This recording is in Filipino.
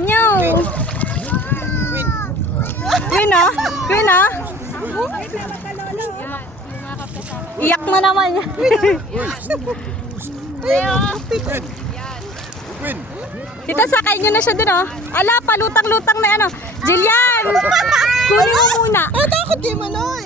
Nyo. Win ah. Win ah. Iyak na naman yan. Tita, sakay nyo na siya dun oh. Ala, palutang-lutang na ano. Jillian! Kunin mo muna. Takot kayo manoy.